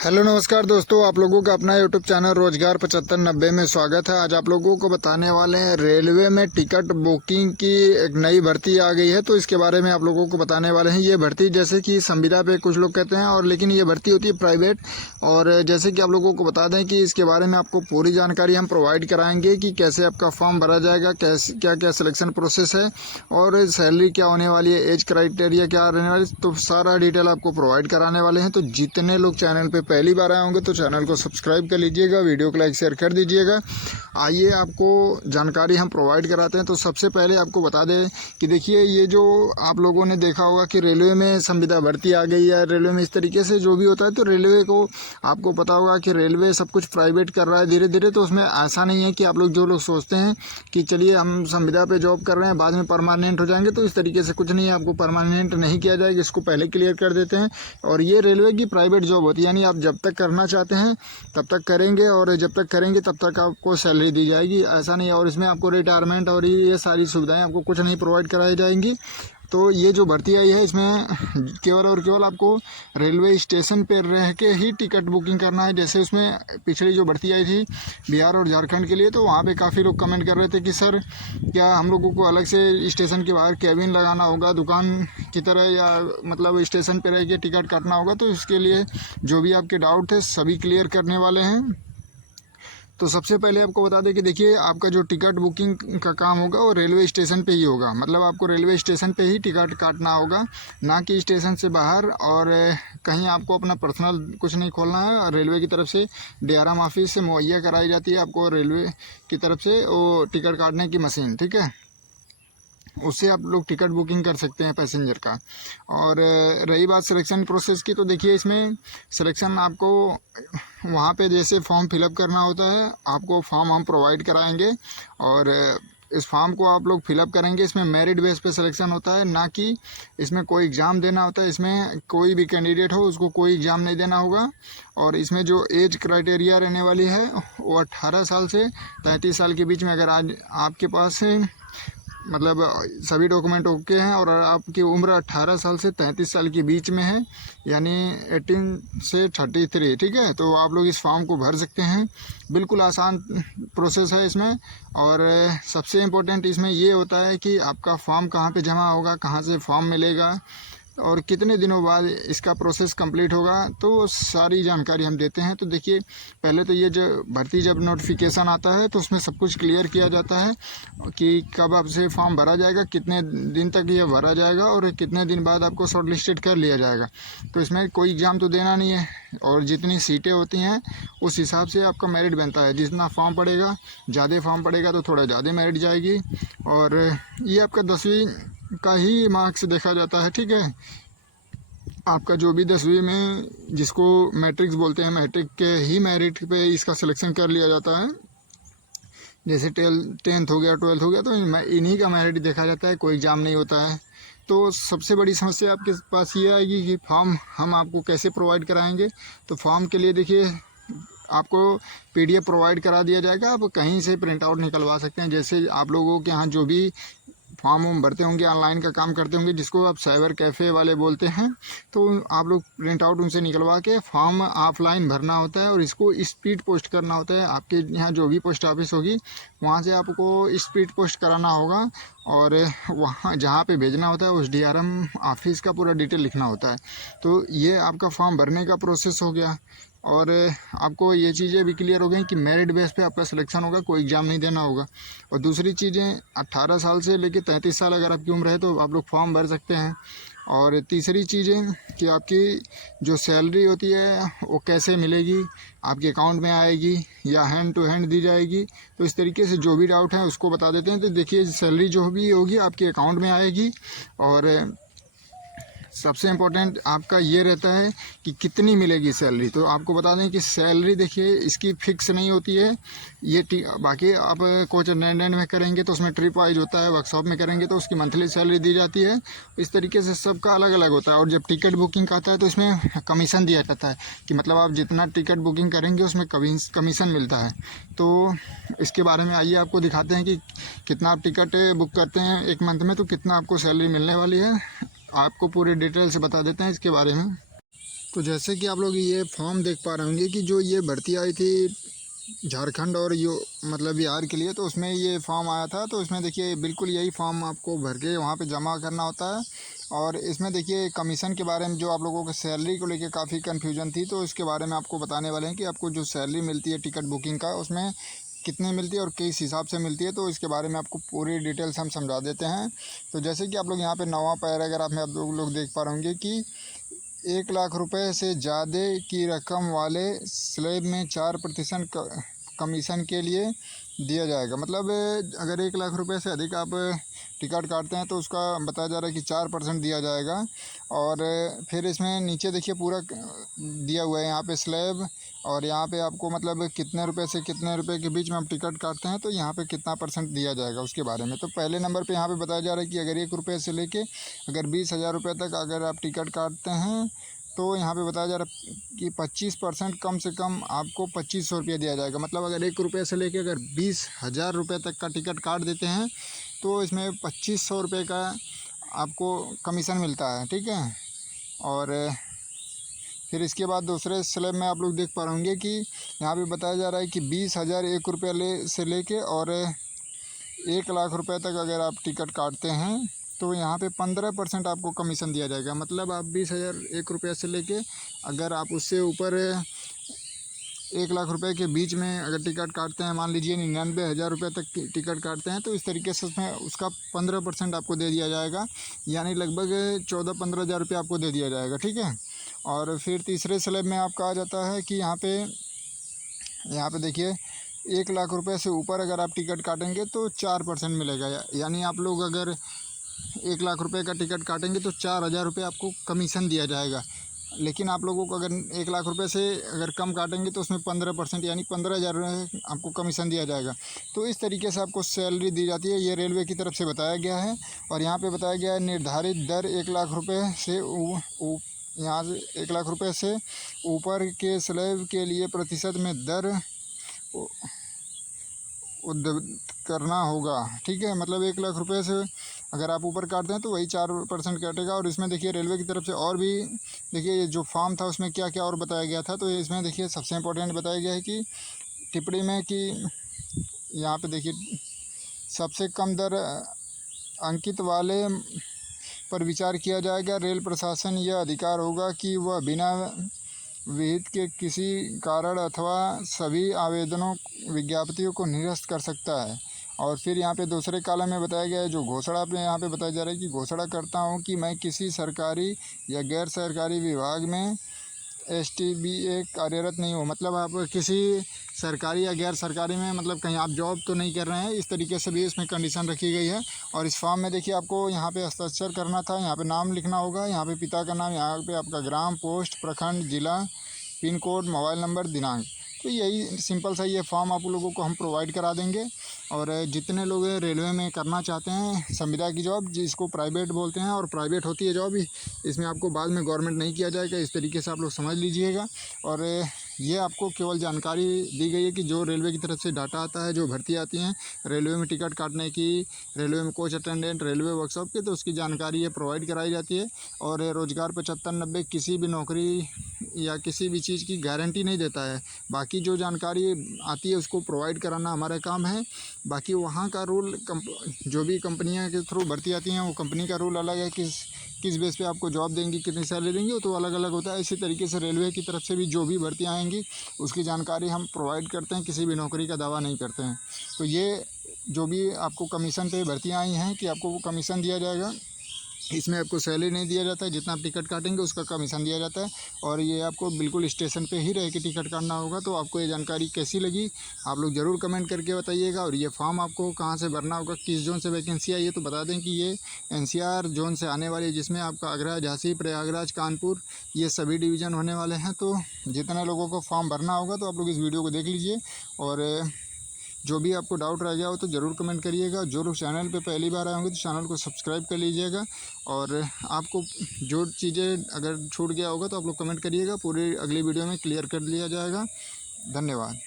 Hello नमस्कार दोस्तों, आप लोगों का अपना यूट्यूब चैनल रोजगार 7590 में स्वागत है। आज आप लोगों को बताने वाले हैं रेलवे में टिकट बुकिंग की एक नई भर्ती आ गई है, तो इसके बारे में आप लोगों को बताने वाले हैं। ये भर्ती जैसे कि संविदा पे कुछ लोग कहते हैं, और लेकिन ये भर्ती होती है प्राइवेट। और जैसे कि आप लोगों को बता दें कि इसके बारे में आपको पूरी जानकारी हम प्रोवाइड कराएंगे कि कैसे आपका फॉर्म भरा जाएगा, कैसे क्या क्या सिलेक्शन प्रोसेस है और सैलरी क्या होने वाली है, एज क्राइटेरिया क्या रहने वाली, तो सारा डिटेल आपको प्रोवाइड कराने वाले हैं। तो जितने लोग चैनल पे पहली बार आए होंगे तो चैनल को सब्सक्राइब कर लीजिएगा, वीडियो को लाइक शेयर कर दीजिएगा। आइए आपको जानकारी हम प्रोवाइड कराते हैं। तो सबसे पहले आपको बता दें कि देखिए, ये जो आप लोगों ने देखा होगा कि रेलवे में संविदा भर्ती आ गई है। रेलवे में इस तरीके से जो भी होता है, तो रेलवे को आपको पता होगा कि रेलवे सब कुछ प्राइवेट कर रहा है धीरे धीरे। तो उसमें ऐसा नहीं है कि आप लोग जो लोग सोचते हैं कि चलिए हम संविदा पे जॉब कर रहे हैं बाद में परमानेंट हो जाएंगे, तो इस तरीके से कुछ नहीं है। आपको परमानेंट नहीं किया जाएगा, इसको पहले क्लियर कर देते हैं। और ये रेलवे की प्राइवेट जॉब होती है, यानी आप जब तक करना चाहते हैं तब तक करेंगे, और जब तक करेंगे तब तक आपको सैलरी दी जाएगी, ऐसा नहीं है। और इसमें आपको रिटायरमेंट और ये सारी सुविधाएं आपको कुछ नहीं प्रोवाइड कराई जाएंगी। तो ये जो भर्ती आई है, इसमें केवल और केवल आपको रेलवे स्टेशन पर रह के ही टिकट बुकिंग करना है। जैसे उसमें पिछली जो भर्ती आई थी बिहार और झारखंड के लिए, तो वहाँ पे काफ़ी लोग कमेंट कर रहे थे कि सर क्या हम लोगों को अलग से स्टेशन के बाहर कैबिन लगाना होगा दुकान की तरह, या मतलब स्टेशन पर रह के टिकट काटना होगा। तो इसके लिए जो भी आपके डाउट है सभी क्लियर करने वाले हैं। तो सबसे पहले आपको बता दें कि देखिए, आपका जो टिकट बुकिंग का काम होगा वो रेलवे स्टेशन पे ही होगा। मतलब आपको रेलवे स्टेशन पे ही टिकट काटना होगा, ना कि स्टेशन से बाहर। और कहीं आपको अपना पर्सनल कुछ नहीं खोलना है। रेलवे की तरफ से डीआरएम ऑफिस से मुहैया कराई जाती है आपको रेलवे की तरफ से वो टिकट काटने की मशीन, ठीक है। उससे आप लोग टिकट बुकिंग कर सकते हैं पैसेंजर का। और रही बात सिलेक्शन प्रोसेस की, तो देखिए इसमें सिलेक्शन आपको वहाँ पे जैसे फॉर्म फिलअप करना होता है, आपको फॉर्म हम प्रोवाइड कराएंगे। और इस फॉर्म को आप लोग फिलअप करेंगे। इसमें मेरिट बेस पे सिलेक्शन होता है, ना कि इसमें कोई एग्ज़ाम देना होता है। इसमें कोई भी कैंडिडेट हो उसको कोई एग्ज़ाम नहीं देना होगा। और इसमें जो एज क्राइटेरिया रहने वाली है वो 18 साल से 33 साल के बीच में। अगर आज आपके पास मतलब सभी डॉक्यूमेंट ओके हैं और आपकी उम्र 18 साल से 33 साल के बीच में है, यानी 18 से 33, ठीक है, तो आप लोग इस फॉर्म को भर सकते हैं। बिल्कुल आसान प्रोसेस है इसमें। और सबसे इम्पोर्टेंट इसमें ये होता है कि आपका फॉर्म कहाँ पे जमा होगा, कहाँ से फॉर्म मिलेगा और कितने दिनों बाद इसका प्रोसेस कंप्लीट होगा, तो सारी जानकारी हम देते हैं। तो देखिए, पहले तो ये जो भर्ती जब नोटिफिकेशन आता है तो उसमें सब कुछ क्लियर किया जाता है कि कब आपसे फॉर्म भरा जाएगा, कितने दिन तक ये भरा जाएगा और कितने दिन बाद आपको शॉर्ट लिस्टेड कर लिया जाएगा। तो इसमें कोई एग्ज़ाम तो देना नहीं है, और जितनी सीटें होती हैं उस हिसाब से आपका मेरिट बनता है। जितना फॉर्म पड़ेगा, ज़्यादा फॉर्म पड़ेगा तो थोड़ा ज़्यादा मेरिट जाएगी। और ये आपका 10वीं का ही मार्क्स देखा जाता है, ठीक है। आपका जो भी 10वीं में, जिसको मैट्रिक्स बोलते हैं, मैट्रिक के ही मेरिट पे इसका सिलेक्शन कर लिया जाता है। जैसे 10th हो गया, 12th हो गया, तो इन्हीं का मेरिट देखा जाता है, कोई एग्ज़ाम नहीं होता है। तो सबसे बड़ी समस्या आपके पास ये आएगी कि फॉर्म हम आपको कैसे प्रोवाइड कराएंगे। तो फॉर्म के लिए देखिए, आपको PDF प्रोवाइड करा दिया जाएगा, आप कहीं से प्रिंट आउट निकलवा सकते हैं। जैसे आप लोगों के यहाँ जो भी फॉर्म वॉर्म भरते होंगे, ऑनलाइन का काम करते होंगे, जिसको आप साइबर कैफ़े वाले बोलते हैं, तो आप लोग प्रिंट आउट उनसे निकलवा के फॉर्म ऑफलाइन भरना होता है और इसको स्पीड पोस्ट करना होता है। आपके यहाँ जो भी पोस्ट ऑफिस होगी वहाँ से आपको स्पीड पोस्ट कराना होगा, और वहाँ जहाँ पे भेजना होता है उस DRM ऑफिस का पूरा डिटेल लिखना होता है। तो ये आपका फॉर्म भरने का प्रोसेस हो गया। और आपको ये चीज़ें भी क्लियर हो गई कि मेरिट बेस पे आपका सिलेक्शन होगा, कोई एग्ज़ाम नहीं देना होगा। और दूसरी चीज़ें, 18 साल से लेकर 33 साल अगर आपकी उम्र है तो आप लोग फॉर्म भर सकते हैं। और तीसरी चीज़ें कि आपकी जो सैलरी होती है वो कैसे मिलेगी, आपके अकाउंट में आएगी या हैंड टू हैंड दी जाएगी। तो इस तरीके से जो भी डाउट है उसको बता देते हैं। तो देखिए, सैलरी जो भी होगी आपके अकाउंट में आएगी। और सबसे इम्पोर्टेंट आपका ये रहता है कि कितनी मिलेगी सैलरी। तो आपको बता दें कि सैलरी देखिए इसकी फ़िक्स नहीं होती है। ये बाकी आप कोच अटेंडेंट में करेंगे तो उसमें ट्रिप वाइज होता है, वर्कशॉप में करेंगे तो उसकी मंथली सैलरी दी जाती है। इस तरीके से सबका अलग अलग होता है। और जब टिकट बुकिंग का आता है तो इसमें कमीशन दिया जाता है कि मतलब आप जितना टिकट बुकिंग करेंगे उसमें कमीशन मिलता है। तो इसके बारे में आइए आपको दिखाते हैं कि कितना आप टिकट बुक करते हैं एक मंथ में, तो कितना आपको सैलरी मिलने वाली है। आपको पूरी डिटेल से बता देते हैं इसके बारे में। तो जैसे कि आप लोग ये फॉर्म देख पा रहे होंगे कि जो ये भर्ती आई थी झारखंड और यो मतलब बिहार के लिए, तो उसमें ये फॉर्म आया था। तो इसमें देखिए बिल्कुल यही फॉर्म आपको भर के वहाँ पे जमा करना होता है। और इसमें देखिए कमीशन के बारे में जो आप लोगों को सैलरी को लेके काफ़ी कन्फ्यूजन थी, तो इसके बारे में आपको बताने वाले हैं कि आपको जो सैलरी मिलती है टिकट बुकिंग का, उसमें कितने मिलती है और किस हिसाब से मिलती है। तो इसके बारे में आपको पूरी डिटेल्स हम समझा देते हैं। तो जैसे कि आप लोग यहाँ पे 9वां पैराग्राफ में आप लोग देख पा रहे होंगे कि 1 लाख रुपए से ज़्यादा की रकम वाले स्लैब में 4% कमीशन के लिए दिया जाएगा। मतलब अगर 1 लाख रुपए से अधिक आप टिकट काटते हैं तो उसका बताया जा रहा है कि 4% दिया जाएगा। और फिर इसमें नीचे देखिए पूरा दिया हुआ है यहाँ पे स्लैब, और यहाँ पे आपको मतलब कितने रुपए से कितने रुपए के बीच में आप टिकट काटते हैं तो यहाँ पे कितना % दिया जाएगा उसके बारे में। तो पहले नंबर पे यहाँ पे बताया जा रहा है कि अगर 1 रुपये से लेके अगर 20,000 रुपये तक अगर आप टिकट काटते हैं तो यहाँ पे बताया जा रहा है कि 25% कम से कम आपको 2500 रुपये दिया जाएगा। मतलब अगर 1 रुपये से लेके अगर 20,000 रुपये तक का टिकट काट देते हैं तो इसमें 2500 रुपये का आपको कमीशन मिलता है, ठीक है। और फिर इसके बाद दूसरे स्लैब में आप लोग देख पा रहे होंगे कि यहाँ पे बताया जा रहा है कि 20,000 1 रुपये से लेके और 1 लाख रुपये तक अगर आप टिकट काटते हैं तो यहाँ पे 15% आपको कमीशन दिया जाएगा। मतलब आप 20,000 1 रुपये से लेके अगर आप उससे ऊपर 1 लाख रुपए के बीच में अगर टिकट काटते हैं, मान लीजिए 99,000 रुपये तक की टिकट काटते हैं, तो इस तरीके से उसमें उसका 15% आपको दे दिया जाएगा, यानी लगभग 14-15 हज़ार रुपये आपको दे दिया जाएगा, ठीक है। और फिर तीसरे स्लैब में आपका आ जाता है कि यहाँ पे देखिए 1 लाख रुपए से ऊपर अगर आप टिकट काटेंगे तो 4% मिलेगा। यानी आप लोग अगर 1 लाख रुपए का टिकट काटेंगे तो 4,000 रुपये आपको कमीशन दिया जाएगा। लेकिन आप लोगों को अगर 1 लाख रुपए से अगर कम काटेंगे तो उसमें 15% यानी 15,000 आपको कमीशन दिया जाएगा। तो इस तरीके से आपको सैलरी दी जाती है, ये रेलवे की तरफ से बताया गया है। और यहाँ पे बताया गया है निर्धारित दर 1 लाख रुपए से यहाँ से 1 लाख रुपए से ऊपर के स्लैब के लिए प्रतिशत में दर करना होगा, ठीक है। मतलब 1 लाख रुपए से अगर आप ऊपर काटते हैं तो वही 4% काटेगा। और इसमें देखिए रेलवे की तरफ से और भी देखिए ये जो फॉर्म था उसमें क्या क्या और बताया गया था। तो इसमें देखिए सबसे इम्पोर्टेंट बताया गया है कि टिप्पणी में कि यहाँ पे देखिए सबसे कम दर अंकित वाले पर विचार किया जाएगा। रेल प्रशासन यह अधिकार होगा कि वह बिना विहित के किसी कारण अथवा सभी आवेदनों विज्ञप्तियों को निरस्त कर सकता है। और फिर यहाँ पे दूसरे कॉलम में बताया गया है जो घोषणा पे यहाँ पे बताया जा रहा है कि घोषणा करता हूँ कि मैं किसी सरकारी या गैर सरकारी विभाग में STBA कार्यरत नहीं हूँ। मतलब आप किसी सरकारी या गैर सरकारी में मतलब कहीं आप जॉब तो नहीं कर रहे हैं, इस तरीके से भी इसमें कंडीशन रखी गई है। और इस फॉर्म में देखिए आपको यहाँ पे हस्ताक्षर करना था, यहाँ पे नाम लिखना होगा, यहाँ पे पिता का नाम, यहाँ पे आपका ग्राम, पोस्ट, प्रखंड, जिला, पिन कोड, मोबाइल नंबर, दिनांक। तो यही सिंपल सा ये फॉर्म आप लोगों को हम प्रोवाइड करा देंगे। और जितने लोग रेलवे में करना चाहते हैं संविदा की जॉब, जिसको प्राइवेट बोलते हैं और प्राइवेट होती है जॉब, इसमें आपको बाद में गवर्नमेंट नहीं किया जाएगा, इस तरीके से आप लोग समझ लीजिएगा। और ये आपको केवल जानकारी दी गई है कि जो रेलवे की तरफ से डाटा आता है, जो भर्ती आती हैं रेलवे में टिकट काटने की, रेलवे में कोच अटेंडेंट, रेलवे वर्कशॉप की, तो उसकी जानकारी ये प्रोवाइड कराई जाती है। और रोज़गार 75-90 किसी भी नौकरी या किसी भी चीज़ की गारंटी नहीं देता है। बाकी जो जानकारी आती है उसको प्रोवाइड कराना हमारा काम है। बाकी वहाँ का रूल जो भी कंपनियां के थ्रू भर्ती आती हैं वो कंपनी का रूल अलग है, किस बेस पे आपको जॉब देंगी, कितनी सैलरी देंगी, वो तो अलग अलग होता है। इसी तरीके से रेलवे की तरफ से भी जो भी भर्तियाँ आएंगी उसकी जानकारी हम प्रोवाइड करते हैं, किसी भी नौकरी का दावा नहीं करते हैं। तो ये जो भी आपको कमीशन पे भर्तियाँ आई हैं कि आपको वो कमीशन दिया जाएगा, इसमें आपको सैलरी नहीं दिया जाता है, जितना आप टिकट काटेंगे उसका कमीशन दिया जाता है। और ये आपको बिल्कुल स्टेशन पे ही रह के टिकट काटना होगा। तो आपको ये जानकारी कैसी लगी आप लोग ज़रूर कमेंट करके बताइएगा। और ये फॉर्म आपको कहाँ से भरना होगा, किस जोन से वैकेंसी आई है, तो बता दें कि ये NCR जोन से आने वाली है, जिसमें आपका आगरा, झांसी, प्रयागराज, कानपुर ये सभी डिवीज़न होने वाले हैं। तो जितने लोगों को फॉर्म भरना होगा तो आप लोग इस वीडियो को देख लीजिए। और जो भी आपको डाउट रह गया हो तो ज़रूर कमेंट करिएगा। जो लोग चैनल पे पहली बार आए होंगे तो चैनल को सब्सक्राइब कर लीजिएगा। और आपको जो चीज़ें अगर छूट गया होगा तो आप लोग कमेंट करिएगा, पूरी अगली वीडियो में क्लियर कर लिया जाएगा। धन्यवाद।